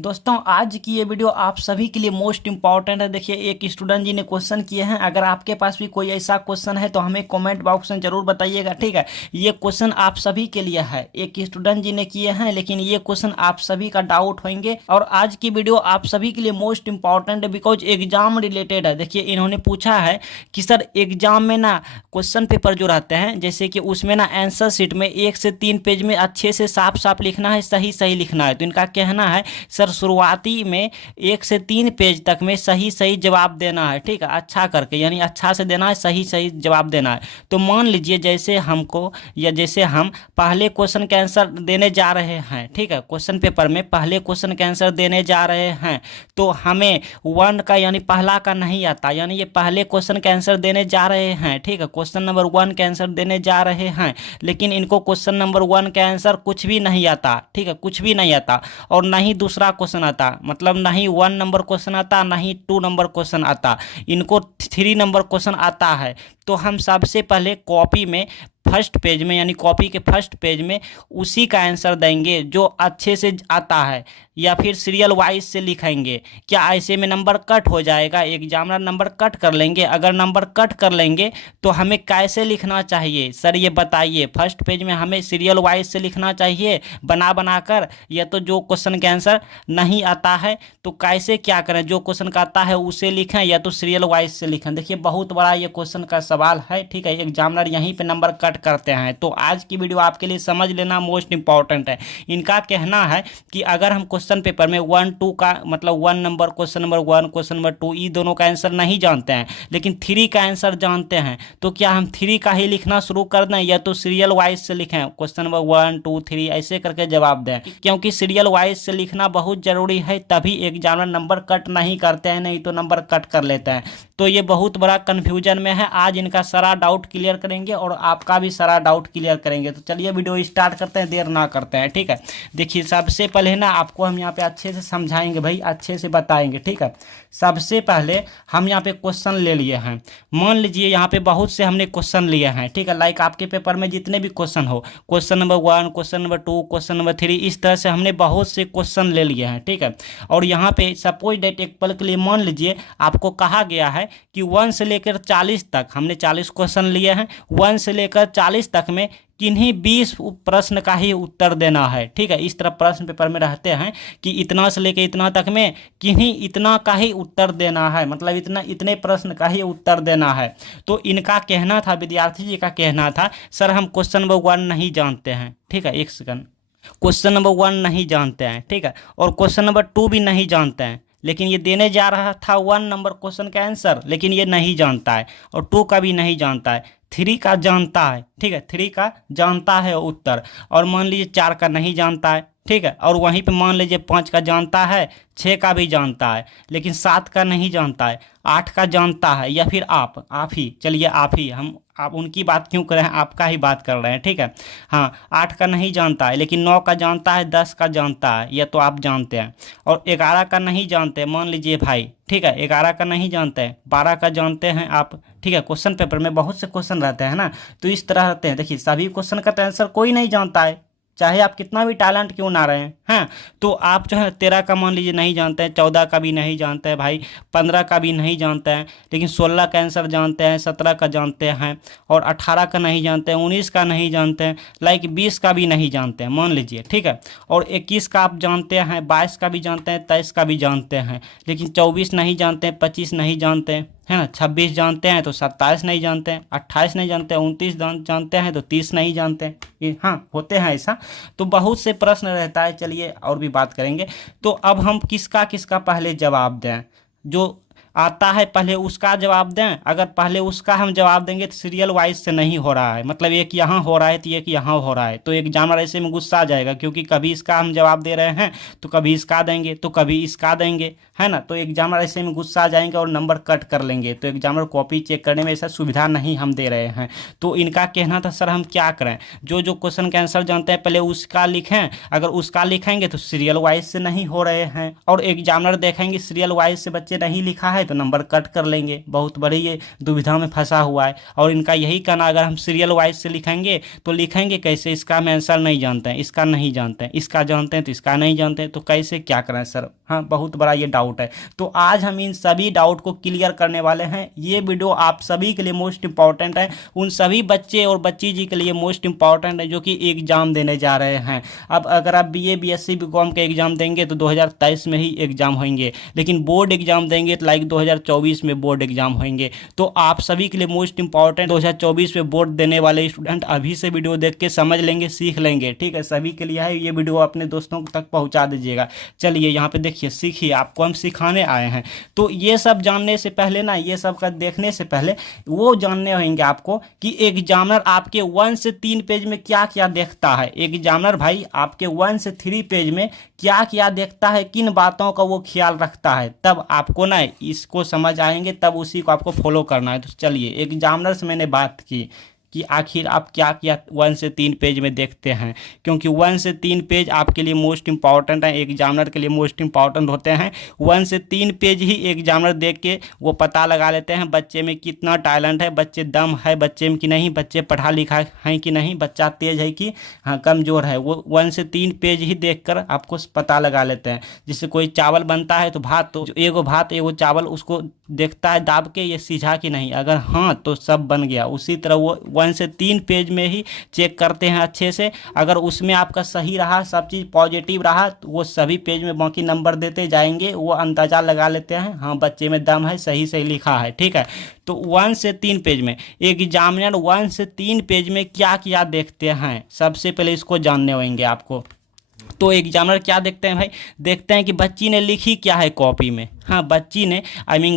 दोस्तों आज की ये वीडियो आप सभी के लिए मोस्ट इंपॉर्टेंट है। देखिए एक स्टूडेंट जी ने क्वेश्चन किए हैं। अगर आपके पास भी कोई ऐसा क्वेश्चन है तो हमें कमेंट बॉक्स में जरूर बताइएगा, ठीक है। ये क्वेश्चन आप सभी के लिए है। एक स्टूडेंट जी ने किए हैं, लेकिन ये क्वेश्चन आप सभी का डाउट होंगे और आज की वीडियो आप सभी के लिए मोस्ट इंपॉर्टेंट है बिकॉज एग्जाम रिलेटेड है। देखिए इन्होंने पूछा है कि सर एग्जाम में ना क्वेश्चन पेपर जो रहते हैं जैसे कि उसमें ना आंसर शीट में 1 से 3 पेज में अच्छे से साफ साफ लिखना है, सही सही लिखना है। तो इनका कहना है सर शुरुआती में 1 से 3 पेज तक में सही सही जवाब देना है, ठीक है, अच्छा करके, यानी अच्छा से देना है, सही सही जवाब देना है। तो मान लीजिए जैसे हमको या जैसे हम पहले क्वेश्चन के आंसर देने जा रहे हैं, ठीक है, क्वेश्चन पेपर में पहले क्वेश्चन के आंसर देने जा रहे हैं तो हमें 1 का यानी पहला का नहीं आता, यानी ये पहले क्वेश्चन के आंसर देने जा रहे हैं, ठीक है, क्वेश्चन नंबर 1 के आंसर देने जा रहे हैं, लेकिन इनको क्वेश्चन नंबर 1 के आंसर कुछ भी नहीं आता, ठीक है, कुछ भी नहीं आता और ना ही दूसरा क्वेश्चन आता, मतलब ना ही 1 नंबर क्वेश्चन आता, ना ही 2 नंबर क्वेश्चन आता, इनको 3 नंबर क्वेश्चन आता है। तो हम सबसे पहले कॉपी में फर्स्ट पेज में यानी कॉपी के फर्स्ट पेज में उसी का आंसर देंगे जो अच्छे से आता है, या फिर सीरियल वाइज से लिखेंगे। क्या ऐसे में नंबर कट हो जाएगा? एग्जामिनर नंबर कट कर लेंगे? अगर नंबर कट कर लेंगे तो हमें कैसे लिखना चाहिए सर ये बताइए। फर्स्ट पेज में हमें सीरियल वाइज से लिखना चाहिए बना बना कर, या तो जो क्वेश्चन का आंसर नहीं आता है तो कैसे क्या करें, जो क्वेश्चन का आता है उसे लिखें या तो सीरियल वाइज से लिखें। देखिए बहुत बड़ा ये क्वेश्चन का सवाल है, ठीक है, एग्जामिनर यहीं पे नंबर कट करते हैं। तो आज की वीडियो आपके लिए समझ लेना मोस्ट इंपॉर्टेंट है। इनका कहना है कि अगर हम क्वेश्चन पेपर में 1 2 का मतलब 1 number question number 1 question number 2 ये दोनों का आंसर नहीं जानते हैं लेकिन 3 का आंसर जानते हैं, तो क्या हम 3 का ही लिखना शुरू कर दें या तो सीरियल वाइज से लिखें, क्वेश्चन नंबर 1 2 3 ऐसे करके जवाब दें, क्योंकि सीरियल वाइज से लिखना बहुत जरूरी है, तभी एग्जामिनर नंबर कट नहीं करते हैं, नहीं तो नंबर कट कर लेते हैं। तो ये बहुत बड़ा कन्फ्यूजन में है। आज इनका सारा डाउट क्लियर करेंगे और आपका भी सारा डाउट क्लियर करेंगे। तो चलिए वीडियो स्टार्ट करते हैं, देर ना करते हैं, ठीक है। देखिए सबसे पहले ना आपको हम यहाँ पे अच्छे से समझाएंगे भाई, अच्छे से बताएंगे, ठीक है। सबसे पहले हम यहाँ पे क्वेश्चन ले लिए हैं। मान लीजिए यहाँ पे बहुत से हमने क्वेश्चन लिए हैं, ठीक है, लाइक आपके पेपर में जितने भी क्वेश्चन हो, question number 1 question number 2 question number 3, इस तरह से हमने बहुत से क्वेश्चन ले लिए हैं, ठीक है। और यहाँ पे सपोज डेट एक पल के लिए मान लीजिए आपको कहा गया है कि 1 से लेकर 40 तक हमने 40 क्वेश्चन लिए हैं, 1 से लेकर 40 तक में किन्हीं 20 प्रश्न का ही उत्तर देना है, ठीक है। इस तरह प्रश्न पेपर में रहते हैं कि इतना से लेकर इतना तक में किन्हीं इतना का ही उत्तर देना है, मतलब इतना इतने प्रश्न का ही उत्तर देना है। तो इनका कहना था, विद्यार्थी जी का कहना था सर हम क्वेश्चन नंबर 1 नहीं जानते हैं, ठीक है, एक सेकंड, क्वेश्चन नंबर 1 नहीं जानते हैं, ठीक है, और क्वेश्चन नंबर 2 भी नहीं जानते हैं, लेकिन ये देने जा रहा था 1 नंबर क्वेश्चन का आंसर, लेकिन ये नहीं जानता है, और 2 का भी नहीं जानता है, 3 का जानता है, ठीक है, 3 का जानता है उत्तर, और मान लीजिए 4 का नहीं जानता है, ठीक है, और वहीं पे मान लीजिए 5 का जानता है, 6 का भी जानता है, लेकिन 7 का नहीं जानता है, 8 का जानता है, या फिर आप ही, चलिए आप ही, हम आप उनकी बात क्यों करें, आपका ही बात कर रहे हैं, ठीक है। हाँ 8 का नहीं जानता है, लेकिन 9 का जानता है, 10 का जानता है, या तो आप जानते हैं, और 11 का नहीं जानते मान लीजिए भाई, ठीक है, 11 का नहीं जानते हैं, 12 का जानते हैं आप, ठीक है। क्वेश्चन पेपर में बहुत से क्वेश्चन रहते हैं ना, तो इस तरह रहते हैं। देखिए सभी क्वेश्चन का तो आंसर कोई नहीं जानता है, चाहे आप कितना भी टैलेंट क्यों ना रहे हैं। तो आप जो है 13 का मान लीजिए नहीं जानते हैं, 14 का भी नहीं जानते हैं भाई, 15 का भी नहीं जानते हैं, लेकिन 16 का आंसर जानते हैं, 17 का जानते हैं, और 18 का नहीं जानते हैं, 19 का नहीं जानते हैं, लाइक 20 का भी नहीं जानते हैं मान लीजिए, ठीक है, और 21 का आप जानते हैं, 22 का भी जानते हैं, 23 का भी जानते हैं, लेकिन 24 नहीं जानते हैं, 25 नहीं जानते हैं, है ना, 26 जानते हैं तो 27 नहीं जानते हैं, 28 नहीं जानते हैं, 29 जानते हैं तो 30 नहीं जानते हैं, ये हाँ होते हैं ऐसा। तो बहुत से प्रश्न रहता है, चलिए और भी बात करेंगे। तो अब हम किसका किसका पहले जवाब दें, जो आता है पहले उसका जवाब दें। अगर पहले उसका हम जवाब देंगे तो सीरियल वाइज से नहीं हो रहा है, मतलब एक यहाँ हो रहा है तो एक यहाँ हो रहा है, तो एग्जामिनर ऐसे में गुस्सा आ जाएगा, क्योंकि कभी इसका हम जवाब दे रहे हैं तो कभी इसका देंगे तो कभी इसका देंगे, है ना। तो एग्जामिनर ऐसे में गुस्सा आ जाएंगे और नंबर कट कर लेंगे, तो एग्जामिनर कॉपी चेक करने में ऐसा सुविधा नहीं हम दे रहे हैं। तो इनका कहना था सर हम क्या करें, जो जो क्वेश्चन का आंसर जानते हैं पहले उसका लिखें, अगर उसका लिखेंगे तो सीरियल वाइज से नहीं हो रहे हैं, और एग्जामिनर देखेंगे सीरियल वाइज से बच्चे नहीं लिखा है है तो नंबर कट कर लेंगे। बहुत बड़ी ये दुविधा में फंसा हुआ है। और इनका यही कहना, अगर हम सीरियल वाइज से लिखेंगे तो लिखेंगे कैसे, इसका हम आंसर नहीं जानते हैं, इसका नहीं जानते हैं, इसका जानते हैं तो इसका नहीं जानते हैं, तो कैसे क्या करें सर। हाँ, बहुत बड़ा ये डाउट है। तो आज हम इन सभी डाउट को क्लियर करने वाले हैं। ये वीडियो आप सभी के लिए मोस्ट इंपॉर्टेंट है, उन सभी बच्चे और बच्ची जी के लिए मोस्ट इंपॉर्टेंट है जो कि एग्जाम देने जा रहे हैं। अब अगर आप बीए बीएससी बीकॉम के एग्जाम देंगे तो 2023 में ही एग्जाम होंगे, लेकिन बोर्ड एग्जाम देंगे तो लाइक 2024 में बोर्ड एग्जाम होंगे। तो आप सभी के लिए मोस्ट इंपॉर्टेंट 2024 में बोर्ड देने वाले स्टूडेंट अभी से वीडियो देख के समझ लेंगे, सीख लेंगे। ठीक है, सभी के लिए है ये वीडियो, अपने दोस्तों तक पहुंचा दीजिएगा। चलिए यहाँ पे देखिए, सीखिए, आपको हम सिखाने आए हैं। तो ये सब जानने से पहले ना, ये सब का देखने से पहले वो जानने होंगे आपको कि एग्जामिनर आपके 1 से 3 पेज में क्या क्या देखता है। एग्जामिनर भाई आपके 1 से 3 पेज में क्या क्या देखता है, किन बातों का वो ख्याल रखता है, तब आपको ना इसको समझ आएंगे, तब उसी को आपको फॉलो करना है। तो चलिए, एग्जामिनर से मैंने बात की कि आखिर आप क्या क्या 1 से 3 पेज में देखते हैं, क्योंकि 1 से 3 पेज आपके लिए मोस्ट इंपॉर्टेंट है, एग्जामिनर के लिए मोस्ट इंपॉर्टेंट होते हैं। 1 से 3 पेज ही एग्जामिनर देख के वो पता लगा लेते हैं बच्चे में कितना टैलेंट है, बच्चे दम है बच्चे में कि नहीं, बच्चे पढ़ा लिखा है कि नहीं, बच्चा तेज है कि हाँ कमज़ोर है। वो 1 से 3 पेज ही देख कर आपको पता लगा लेते हैं। जिससे कोई चावल बनता है तो भात, तो एगो भात एगो चावल उसको देखता है दाब के, ये सीझा कि नहीं, अगर हाँ तो सब बन गया। उसी तरह वो 1 से 3 पेज में ही चेक करते हैं अच्छे से। अगर उसमें आपका सही रहा, सब चीज़ पॉजिटिव रहा, तो वो सभी पेज में बाकी नंबर देते जाएंगे। वो अंदाज़ा लगा लेते हैं हाँ बच्चे में दम है, सही सही लिखा है। ठीक है, तो 1 से 3 पेज में एग्जामिनर 1 से 3 पेज में क्या क्या देखते हैं, सबसे पहले इसको जानने होंगे आपको। तो एग्जामिनर क्या देखते हैं भाई, देखते हैं कि बच्ची ने लिखी क्या है कॉपी में। हाँ, बच्ची ने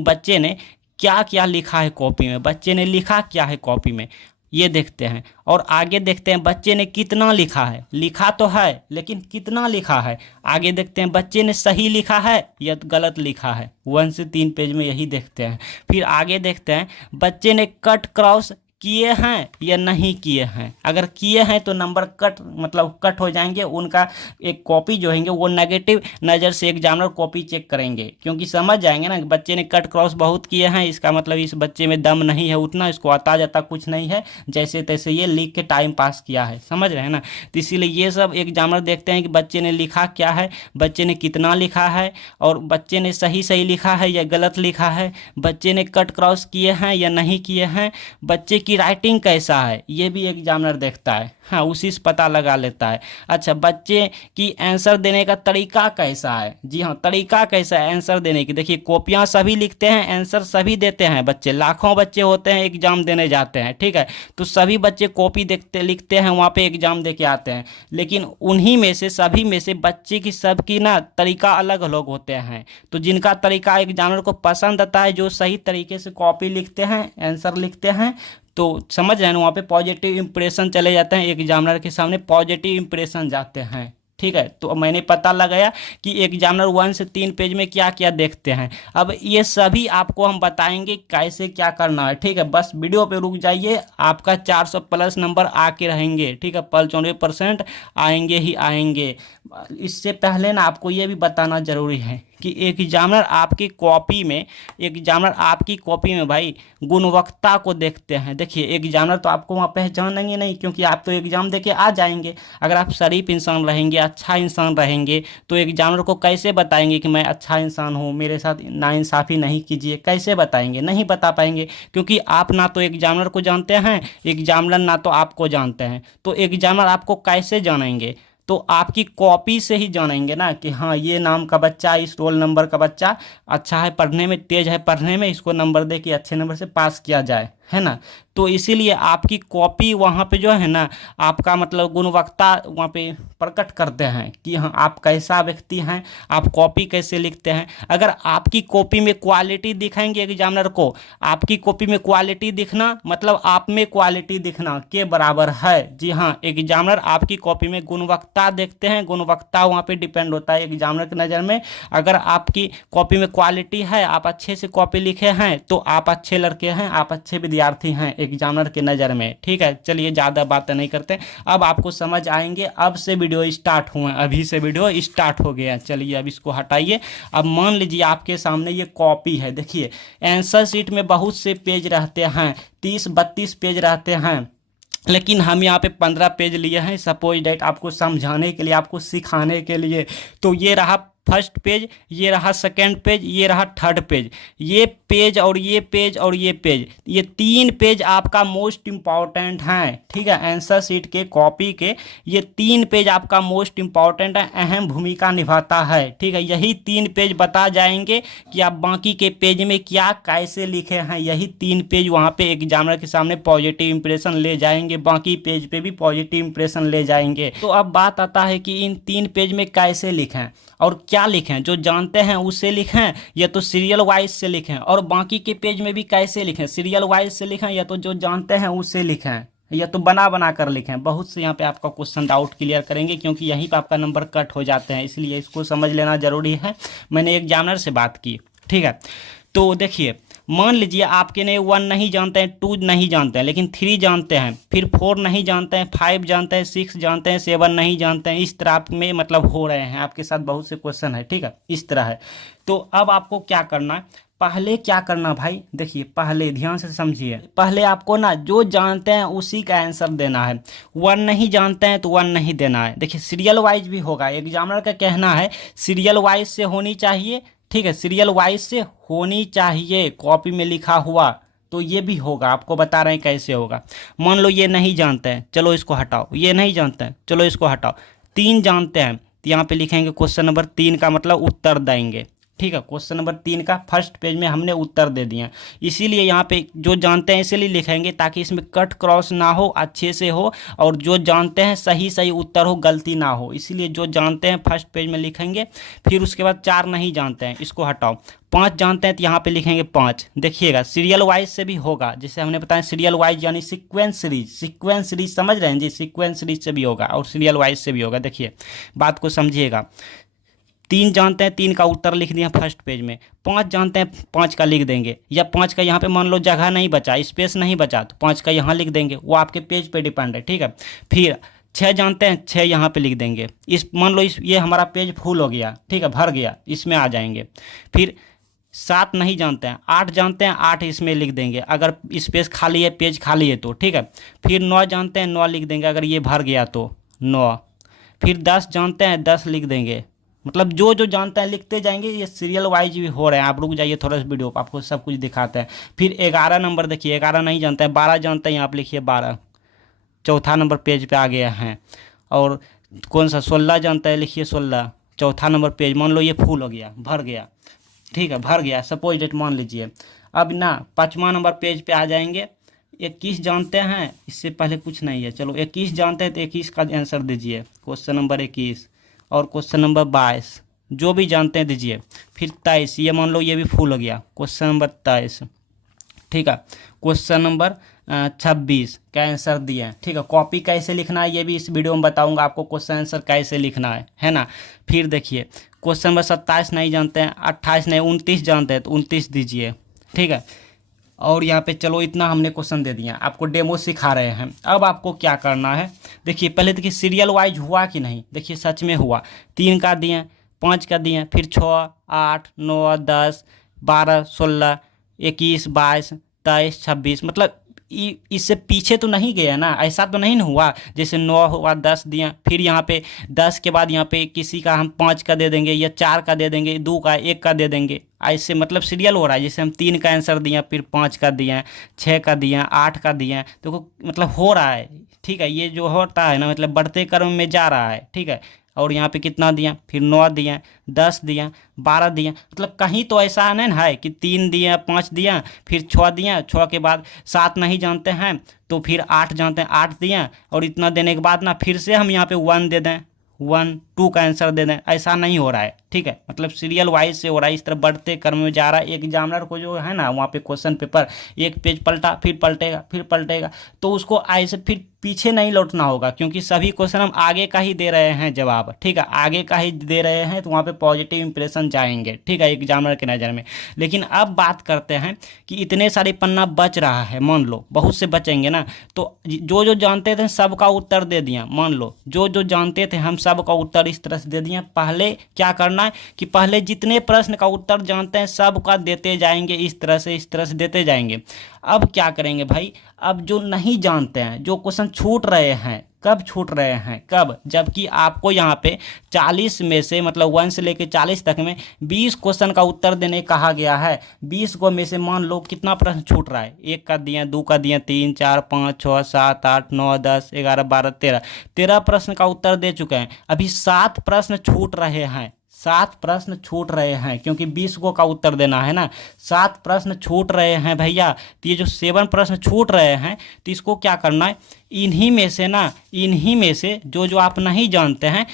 बच्चे ने क्या क्या लिखा है कॉपी में, बच्चे ने लिखा क्या है कॉपी में, ये देखते हैं। और आगे देखते हैं बच्चे ने कितना लिखा है, लिखा तो है लेकिन कितना लिखा है। आगे देखते हैं बच्चे ने सही लिखा है या गलत लिखा है। 1 से 3 पेज में यही देखते हैं। फिर आगे देखते हैं बच्चे ने कट क्रॉस किए हैं या नहीं किए हैं। अगर किए हैं तो नंबर कट, मतलब कट हो जाएंगे। उनका एक कॉपी जो है वो नेगेटिव नज़र से एग्जामिनर कॉपी चेक करेंगे, क्योंकि समझ जाएंगे ना बच्चे ने कट क्रॉस बहुत किए हैं, इसका मतलब इस बच्चे में दम नहीं है उतना, इसको आता जाता कुछ नहीं है, जैसे तैसे ये लिख के टाइम पास किया है। समझ रहे हैं ना। तो इसीलिए ये सब एग्जामिनर देखते हैं कि बच्चे ने लिखा क्या है, बच्चे ने कितना लिखा है, और बच्चे ने सही सही लिखा है या गलत लिखा है, बच्चे ने कट क्रॉस किए हैं या नहीं किए हैं, बच्चे की राइटिंग कैसा है, ये भी एग्जामिनर देखता है। हाँ, उसी से पता लगा लेता है। अच्छा, बच्चे की आंसर देने का तरीका कैसा है। जी हाँ, तरीका कैसा है आंसर देने की। देखिए, कॉपियाँ सभी लिखते हैं, आंसर सभी देते हैं बच्चे, लाखों बच्चे होते हैं एग्जाम देने जाते हैं। ठीक है, तो सभी बच्चे कॉपी देखते लिखते हैं, वहाँ पे एग्जाम दे के आते हैं। लेकिन उन्हीं में से, सभी में से बच्चे की सबकी ना तरीका अलग अलग होते हैं। तो जिनका तरीका एग्जामिनर को पसंद आता है, जो सही तरीके से कॉपी लिखते हैं, आंसर लिखते हैं, तो समझ रहे हैं वहाँ पे पॉजिटिव इंप्रेशन चले जाते हैं, एग्जामिनर के सामने पॉजिटिव इंप्रेशन जाते हैं। ठीक है, तो मैंने पता लगाया कि एग्जामिनर 1 से 3 पेज में क्या क्या देखते हैं। अब ये सभी आपको हम बताएंगे कैसे क्या करना है। ठीक है, बस वीडियो पे रुक जाइए, आपका 400 प्लस नंबर आके रहेंगे। ठीक है, 95% आएंगे ही आएंगे। इससे पहले ना आपको ये भी बताना ज़रूरी है कि एग्जामिनर आपकी कॉपी में भाई गुणवत्ता को देखते हैं। देखिए, एग्जामिनर तो आपको वहाँ पहचानेंगे नहीं, क्योंकि आप तो एग्ज़ाम देके आ जाएंगे। अगर आप शरीफ इंसान रहेंगे, अच्छा इंसान रहेंगे, तो एग्जामिनर को कैसे बताएंगे कि मैं अच्छा इंसान हूँ, मेरे साथ नाइंसाफ़ी नहीं कीजिए, कैसे बताएंगे, नहीं बता पाएंगे, क्योंकि आप ना तो एग्जामिनर को जानते हैं, एग्जामिनर ना तो आपको जानते हैं। तो एग्जामिनर आपको कैसे जानेंगे, तो आपकी कॉपी से ही जानेंगे ना कि हाँ ये नाम का बच्चा, इस रोल नंबर का बच्चा अच्छा है पढ़ने में, तेज है पढ़ने में, इसको नंबर दे के अच्छे नंबर से पास किया जाए, है ना। तो इसीलिए आपकी कॉपी वहाँ पे जो है ना, आपका मतलब गुणवत्ता वहाँ पे प्रकट करते हैं कि हाँ आप कैसा व्यक्ति हैं, आप कॉपी कैसे लिखते हैं। अगर आपकी कॉपी में क्वालिटी दिखाएंगे एग्जामिनर को, आपकी कॉपी में क्वालिटी दिखना मतलब आप में क्वालिटी दिखना के बराबर है। जी हाँ, एग्जामिनर आपकी कॉपी में गुणवत्ता देखते हैं, गुणवत्ता वहाँ पे डिपेंड होता है एग्जामिनर की नज़र में। अगर आपकी कॉपी में क्वालिटी है, आप अच्छे से कॉपी लिखे हैं, तो आप अच्छे लड़के हैं, आप अच्छे विद्यार्थी विद्यार्थी हैं एग्जामिनर के नज़र में, ठीक है। चलिए ज़्यादा बातें नहीं करते, अब आपको समझ आएंगे। अब से वीडियो स्टार्ट हुए, अभी से वीडियो स्टार्ट हो गया। चलिए अब इसको हटाइए। अब मान लीजिए आपके सामने ये कॉपी है। देखिए आंसर शीट में बहुत से पेज रहते हैं, 30-32 पेज रहते हैं, लेकिन हम यहाँ पे 15 पेज लिए हैं। सपोज डेट आपको समझाने के लिए, आपको सिखाने के लिए। तो ये रहा फर्स्ट पेज, ये रहा सेकंड पेज, ये रहा थर्ड पेज। ये पेज और ये पेज और ये पेज, ये 3 पेज आपका मोस्ट इम्पॉर्टेंट हैं, ठीक है। आंसर शीट के कॉपी के ये 3 पेज आपका मोस्ट इम्पॉर्टेंट है, अहम भूमिका निभाता है, ठीक है। यही 3 पेज बता जाएंगे कि आप बाकी के पेज में क्या कैसे लिखे हैं। यही 3 पेज वहाँ पे एग्जामिनर के सामने पॉजिटिव इंप्रेशन ले जाएंगे, बाकी पेज पे भी पॉजिटिव इंप्रेशन ले जाएंगे। तो अब बात आता है कि इन 3 पेज में कैसे लिखें और क्या लिखें। जो जानते हैं उससे लिखें या तो सीरियल वाइज से लिखें, और बाकी के पेज में भी कैसे लिखें, सीरियल वाइज से लिखें या तो जो जानते हैं उससे लिखें, या तो बना कर लिखें। बहुत से यहाँ पे आपका क्वेश्चन डाउट क्लियर करेंगे, क्योंकि यहीं पे आपका नंबर कट हो जाते हैं, इसलिए इसको समझ लेना जरूरी है। मैंने एग्जामिनर से बात की, ठीक है। तो देखिए मान लीजिए आपके ने 1 नहीं जानते हैं, 2 नहीं जानते हैं, लेकिन 3 जानते हैं, फिर 4 नहीं जानते हैं, 5 जानते हैं, 6 जानते हैं, 7 नहीं जानते हैं। इस तरह में मतलब हो रहे हैं आपके साथ बहुत से क्वेश्चन है, ठीक है, इस तरह है। तो अब आपको क्या करना है, पहले क्या करना भाई, देखिए पहले ध्यान से समझिए। पहले आपको ना जो जानते हैं उसी का आंसर देना है। 1 नहीं जानते हैं तो 1 नहीं देना है। देखिए सीरियल वाइज भी होगा, एग्जामिनर का कहना है सीरियल वाइज से होनी चाहिए, ठीक है, सीरियल वाइज से होनी चाहिए कॉपी में लिखा हुआ। तो ये भी होगा, आपको बता रहे हैं कैसे होगा। मान लो ये नहीं जानते हैं, चलो इसको हटाओ। ये नहीं जानते हैं, चलो इसको हटाओ। 3 जानते हैं तो यहाँ पे लिखेंगे क्वेश्चन नंबर 3 का मतलब उत्तर देंगे, ठीक है। क्वेश्चन नंबर 3 का फर्स्ट पेज में हमने उत्तर दे दिया, इसीलिए यहाँ पे जो जानते हैं इसीलिए लिखेंगे ताकि इसमें कट क्रॉस ना हो, अच्छे से हो, और जो जानते हैं सही सही उत्तर हो, गलती ना हो। इसीलिए जो जानते हैं फर्स्ट पेज में लिखेंगे। फिर उसके बाद 4 नहीं जानते हैं, इसको हटाओ। 5 जानते हैं तो यहाँ पे लिखेंगे 5। देखिएगा सीरियल वाइज से भी होगा, जैसे हमने बताया सीरियल वाइज यानी सीक्वेंस सीरीज। सीक्वेंस सीरीज समझ रहे हैं जी, सीक्वेंस सीरीज से भी होगा और सीरियल वाइज से भी होगा। देखिए बात को समझिएगा। 3 जानते हैं, 3 का उत्तर लिख दिया फर्स्ट पेज में। 5 जानते हैं, 5 का लिख देंगे, या 5 का यहाँ पे मान लो जगह नहीं बचा, स्पेस नहीं बचा, तो 5 का यहाँ लिख देंगे। वो आपके पेज पे डिपेंड है, ठीक है। फिर 6 जानते हैं, 6 यहाँ पे लिख देंगे। इस मान लो ये हमारा पेज फुल हो गया, ठीक है, भर गया, इसमें आ जाएंगे। फिर 7 नहीं जानते हैं, 8 जानते हैं, 8 इसमें लिख देंगे अगर स्पेस खाली है, पेज खाली है तो, ठीक है। फिर 9 जानते हैं, 9 लिख देंगे अगर ये भर गया तो 9। फिर 10 जानते हैं, 10 लिख देंगे। मतलब जो जो जानते हैं लिखते जाएंगे। ये सीरियल वाइज भी हो रहे हैं, आप रुक जाइए थोड़ा सा वीडियो, आपको सब कुछ दिखाते हैं। फिर 11 नंबर देखिए, 11 नहीं जानते हैं, 12 जानते हैं, यहाँ पे लिखिए 12, चौथा नंबर पेज पे आ गया है। और कौन सा 16 जानता है, लिखिए 16, चौथा नंबर पेज। मान लो ये फुल हो गया, भर गया, ठीक है, भर गया, सपोज डेट मान लीजिए। अब ना 5वां नंबर पेज पे आ जाएंगे। 21 जानते हैं, इससे पहले कुछ नहीं है, चलो 21 जानते हैं तो 21 का आंसर दीजिए, क्वेश्चन नंबर 21। और क्वेश्चन नंबर 22 जो भी जानते हैं दीजिए। फिर 23, ये मान लो ये भी फुल हो गया, क्वेश्चन नंबर 23, ठीक है। क्वेश्चन नंबर 26 का आंसर दिए, ठीक है। कॉपी कैसे लिखना है ये भी इस वीडियो में बताऊंगा आपको, क्वेश्चन आंसर कैसे लिखना है ना। फिर देखिए क्वेश्चन नंबर 27 नहीं जानते हैं, 28 नहीं, 29 जानते हैं तो 29 दीजिए, ठीक है। और यहाँ पे चलो इतना हमने क्वेश्चन दे दिया, आपको डेमो सिखा रहे हैं। अब आपको क्या करना है, देखिए पहले देखिए सीरियल वाइज हुआ कि नहीं। देखिए सच में हुआ, 3 का दिए, 5 का दिए, फिर 6, 8, 9, 10, 12, 16, 21, 22, 23, 26, मतलब इससे पीछे तो नहीं गया ना, ऐसा तो नहीं हुआ। जैसे 9 हुआ, 10 दिया, फिर यहाँ पे 10 के बाद यहाँ पे किसी का हम 5 का दे देंगे, या 4 का दे देंगे, 2 का, 1 का दे देंगे। ऐसे मतलब सीरियल हो रहा है। जैसे हम 3 का आंसर दिए, फिर 5 का दिए, 6 का दिए, 8 का दिए, तो मतलब हो रहा है, ठीक है। ये जो होता है ना, मतलब बढ़ते क्रम में जा रहा है, ठीक है। और यहाँ पे कितना दिया, फिर 9 दिया, 10 दिया, 12 दिया, मतलब कहीं तो ऐसा नहीं है कि 3 दिया, 5 दिया, फिर 6 दिया, 6 के बाद 7 नहीं जानते हैं तो फिर 8 जानते हैं, 8 दिया। और इतना देने के बाद ना फिर से हम यहाँ पे 1 दे दें, 1 2 का आंसर दे दें, ऐसा नहीं हो रहा है, ठीक है। मतलब सीरियल वाइज से हो रहा है, इस तरह बढ़ते क्रम में जा रहा है। एक एग्जामिनर को जो है ना वहाँ पे क्वेश्चन पेपर एक पेज पलटा, फिर पलटेगा, फिर पलटेगा, तो उसको ऐसे फिर पीछे नहीं लौटना होगा, क्योंकि सभी क्वेश्चन हम आगे का ही दे रहे हैं जवाब, ठीक है, आगे का ही दे रहे हैं, तो वहाँ पे पॉजिटिव इंप्रेशन जाएंगे, ठीक है, एग्जामिनर के नज़र में। लेकिन अब बात करते हैं कि इतने सारे पन्ना बच रहा है, मान लो बहुत से बचेंगे ना, तो जो जो जानते थे सबका उत्तर दे दिया, मान लो जो जो जानते थे हम सब का उत्तर इस तरह से दे दिया। पहले क्या करना है कि पहले जितने प्रश्न का उत्तर जानते हैं सबका देते जाएंगे, इस तरह से देते जाएंगे। अब क्या करेंगे भाई, अब जो नहीं जानते हैं, जो क्वेश्चन छूट रहे हैं, कब छूट रहे हैं, कब, जबकि आपको यहाँ पे 40 में से मतलब 1 से लेकर 40 तक में 20 क्वेश्चन का उत्तर देने कहा गया है। 20 को में से मान लो कितना प्रश्न छूट रहा है, 1 का दिया, 2 का दिया, 3, 4, 5, 6, 7, 8, 9, 10, 11, 12, 13 प्रश्न का उत्तर दे चुके हैं। अभी 7 प्रश्न छूट रहे हैं, 7 प्रश्न छूट रहे हैं, क्योंकि 20 को का उत्तर देना है ना। 7 प्रश्न छूट रहे हैं भैया, तो ये जो 7 प्रश्न छूट रहे हैं, तो इसको क्या करना है, इन्हीं में से ना, इन्हीं में से जो जो आप नहीं जानते हैं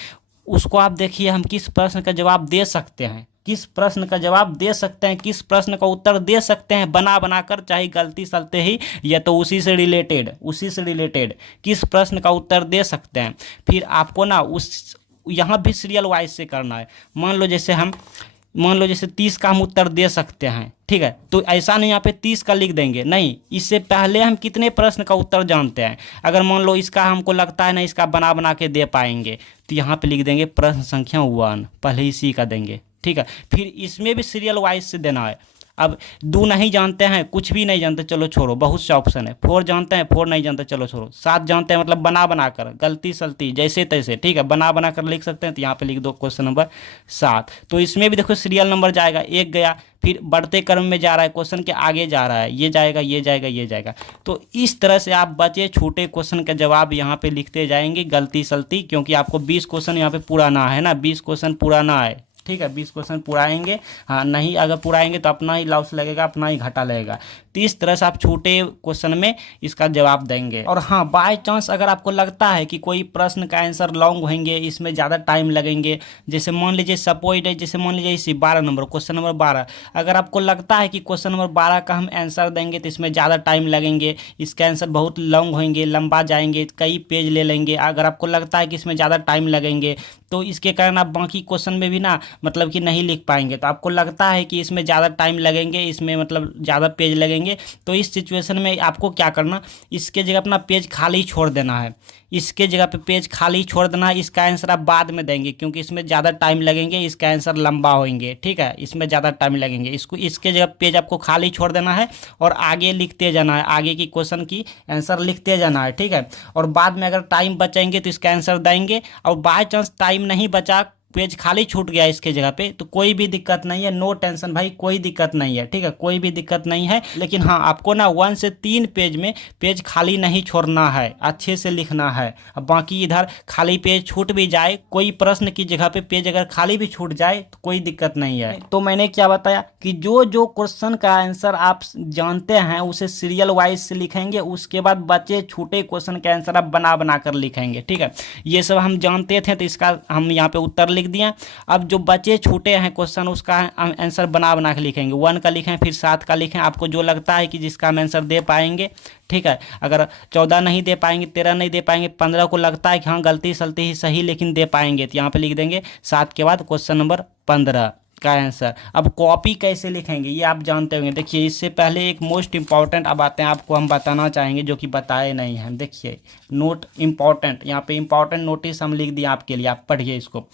उसको आप देखिए हम किस प्रश्न का जवाब दे सकते हैं, किस प्रश्न का जवाब दे सकते हैं, किस प्रश्न का उत्तर दे सकते हैं, बना बना कर, चाहे गलती सलते ही या तो उसी से रिलेटेड किस प्रश्न का उत्तर दे सकते हैं। फिर आपको ना उस यहाँ भी सीरियल वाइज से करना है। मान लो जैसे 30 का हम उत्तर दे सकते हैं, ठीक है, तो ऐसा नहीं यहाँ पे 30 का लिख देंगे, नहीं, इससे पहले हम कितने प्रश्न का उत्तर जानते हैं। अगर मान लो इसका हमको लगता है ना इसका बना बना के दे पाएंगे, तो यहाँ पे लिख देंगे प्रश्न संख्या 1, पहले इसी का देंगे, ठीक है। फिर इसमें भी सीरियल वाइज से देना है। अब 2 नहीं जानते हैं, कुछ भी नहीं जानते, चलो छोड़ो, बहुत से ऑप्शन है। 4 जानते हैं, 4 नहीं जानते, चलो छोड़ो। 7 जानते हैं, मतलब बना बना कर, गलती सलती जैसे तैसे, ठीक है, बना बना कर लिख सकते हैं, तो यहाँ पे लिख दो क्वेश्चन नंबर 7। तो इसमें भी देखो सीरियल नंबर जाएगा, 1 गया, फिर बढ़ते क्रम में जा रहा है, क्वेश्चन के आगे जा रहा है, ये जाएगा, ये जाएगा, ये जाएगा। तो इस तरह से आप बचे छूटे क्वेश्चन का जवाब यहाँ पे लिखते जाएंगे गलती सलती, क्योंकि आपको 20 क्वेश्चन यहाँ पे पूरा ना है ना, 20 क्वेश्चन पूरा ना है, ठीक है, 20 क्वेश्चन पुराएंगे। हाँ, नहीं अगर पुराएंगे तो अपना ही लॉस लगेगा, अपना ही घाटा लगेगा। तो इस तरह से आप छोटे क्वेश्चन में इसका जवाब देंगे। और हाँ, बाय चांस अगर आपको लगता है कि कोई प्रश्न का आंसर लॉन्ग होंगे, इसमें ज़्यादा टाइम लगेंगे, जैसे मान लीजिए सपोज है, जैसे मान लीजिए इसी 12 नंबर क्वेश्चन नंबर 12, अगर आपको लगता है कि क्वेश्चन नंबर 12 का हम आंसर देंगे तो इसमें ज़्यादा टाइम लगेंगे, इसका आंसर बहुत लॉन्ग होंगे, लंबा जाएंगे, कई पेज ले लेंगे, अगर आपको लगता है कि इसमें ज़्यादा टाइम लगेंगे, तो इसके कारण आप बाकी क्वेश्चन में भी ना मतलब कि नहीं लिख पाएंगे। तो आपको लगता है कि इसमें ज़्यादा टाइम लगेंगे, इसमें मतलब ज़्यादा पेज लगेंगे, तो इस सिचुएशन में आपको क्या करना, इसके जगह अपना पेज खाली छोड़ देना है, इसके जगह पे पेज खाली छोड़ देना है। इसका आंसर आप बाद में देंगे, क्योंकि इसमें ज़्यादा टाइम लगेंगे, इसका आंसर लंबा होंगे, ठीक है, इसमें ज़्यादा टाइम लगेंगे। इसके जगह पेज आपको खाली छोड़ देना है और आगे लिखते जाना है, आगे की क्वेश्चन की आंसर लिखते जाना है, ठीक है। और बाद में अगर टाइम बचेंगे तो इसका आंसर देंगे, और बाय चांस टाइम नहीं बचा, पेज खाली छूट गया इसके जगह पे, तो कोई भी दिक्कत नहीं है, नो टेंशन भाई, कोई दिक्कत नहीं है, ठीक है, कोई भी दिक्कत नहीं है। लेकिन हाँ, आपको ना 1 से 3 पेज में पेज खाली नहीं छोड़ना है, अच्छे से लिखना है। अब बाकी इधर खाली पेज छूट भी जाए, कोई प्रश्न की जगह पे पेज अगर खाली भी छूट जाए तो कोई दिक्कत नहीं है। तो मैंने क्या बताया कि जो जो क्वेश्चन का आंसर आप जानते हैं उसे सीरियल वाइज से लिखेंगे, उसके बाद बचे छूटे क्वेश्चन का आंसर आप बना बना कर लिखेंगे, ठीक है। ये सब हम जानते थे, तो इसका हम यहाँ पे उत्तर लिख दिया। अब जो बचे छूटे हैं क्वेश्चन, उसका आंसर बना बना के लिखेंगे, 1 का लिखें, फिर 7 का लिखें, आपको जो लगता है कि जिसका हम आंसर दे पाएंगे, ठीक है। अगर 14 नहीं दे पाएंगे, 13 नहीं दे पाएंगे, 15 को लगता है कि हाँ गलती सलती ही सही लेकिन दे पाएंगे, तो यहाँ पे लिख देंगे 7 के बाद क्वेश्चन नंबर 15 का आंसर। अब कॉपी कैसे लिखेंगे ये आप जानते होंगे। देखिए, इससे पहले एक मोस्ट इंपॉर्टेंट अब आते हैं, आपको हम बताना चाहेंगे जो कि बताए नहीं हैं। देखिए, नोट इंपॉर्टेंट, यहाँ पे इंपॉर्टेंट नोटिस हम लिख दिए आपके लिए, आप पढ़िए इसको।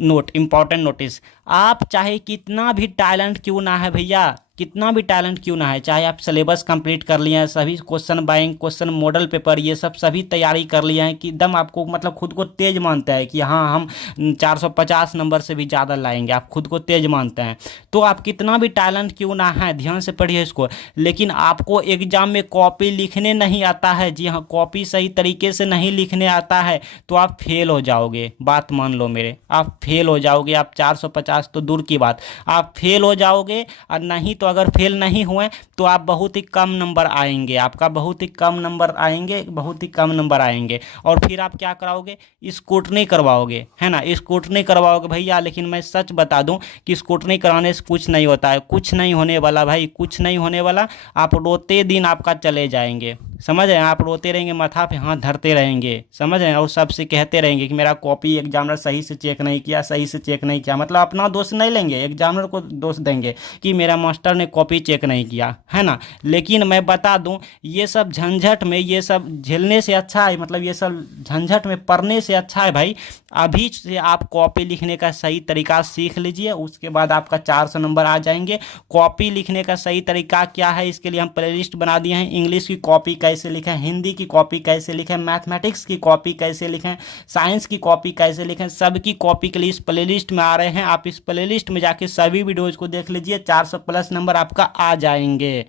नोट इंपॉर्टेंट नोटिस, आप चाहे कितना भी टैलेंट क्यों ना है भैया, कितना भी टैलेंट क्यों ना है, चाहे आप सिलेबस कंप्लीट कर लिए हैं, सभी question bank, question model paper, ये सब सभी तैयारी कर लिए हैं कि एकदम आपको मतलब खुद को तेज मानते हैं कि हाँ हम 450 नंबर से भी ज़्यादा लाएंगे, आप खुद को तेज मानते हैं, तो आप कितना भी टैलेंट क्यों ना है, ध्यान से पढ़िए इसको। लेकिन आपको एग्जाम में कॉपी लिखने नहीं आता है, जी हाँ, कॉपी सही तरीके से नहीं लिखने आता है, तो आप फेल हो जाओगे, बात मान लो मेरे, आप आप फेल हो जाओगे। आप 450 तो दूर की बात, आप फेल हो जाओगे। और नहीं तो अगर फेल नहीं हुए तो आप बहुत ही कम नंबर आएंगे, आपका बहुत ही कम नंबर आएंगे, बहुत ही कम नंबर आएंगे। और फिर आप क्या कराओगे, स्कूटनी करवाओगे, है ना, स्कूटनी करवाओगे भैया। लेकिन मैं सच बता दूं कि स्कूटनी कराने से कुछ नहीं होता है, कुछ नहीं होने वाला भाई, कुछ नहीं होने वाला। आप रोते दिन आपका चले जाएंगे, समझ रहे हैं, आप रोते रहेंगे, माथा पे हाथ धरते रहेंगे, समझ रहे हैं, और सबसे कहते रहेंगे कि मेरा कॉपी एग्जामिनर सही से चेक नहीं किया, सही से चेक नहीं किया। मतलब अपना दोष नहीं लेंगे, एग्जामिनर को दोष देंगे कि मेरा मास्टर ने कॉपी चेक नहीं किया, है ना। लेकिन मैं बता दूं, ये सब झंझट में, ये सब झेलने से अच्छा है, मतलब ये सब झंझट में पढ़ने से अच्छा है भाई, अभी से आप कॉपी लिखने का सही तरीका सीख लीजिए, उसके बाद आपका 400 नंबर आ जाएंगे। कॉपी लिखने का सही तरीका क्या है, इसके लिए हम प्लेलिस्ट बना दिए हैं। इंग्लिश की कॉपी कैसे लिखें, हिंदी की कॉपी कैसे लिखें, मैथमेटिक्स की कॉपी कैसे लिखें, साइंस की कॉपी कैसे लिखें, सबकी कॉपी के लिए इस प्लेलिस्ट में आ रहे हैं। आप इस प्लेलिस्ट में जाके सभी वीडियोज़ को देख लीजिए, 400 प्लस नंबर आपका आ जाएंगे।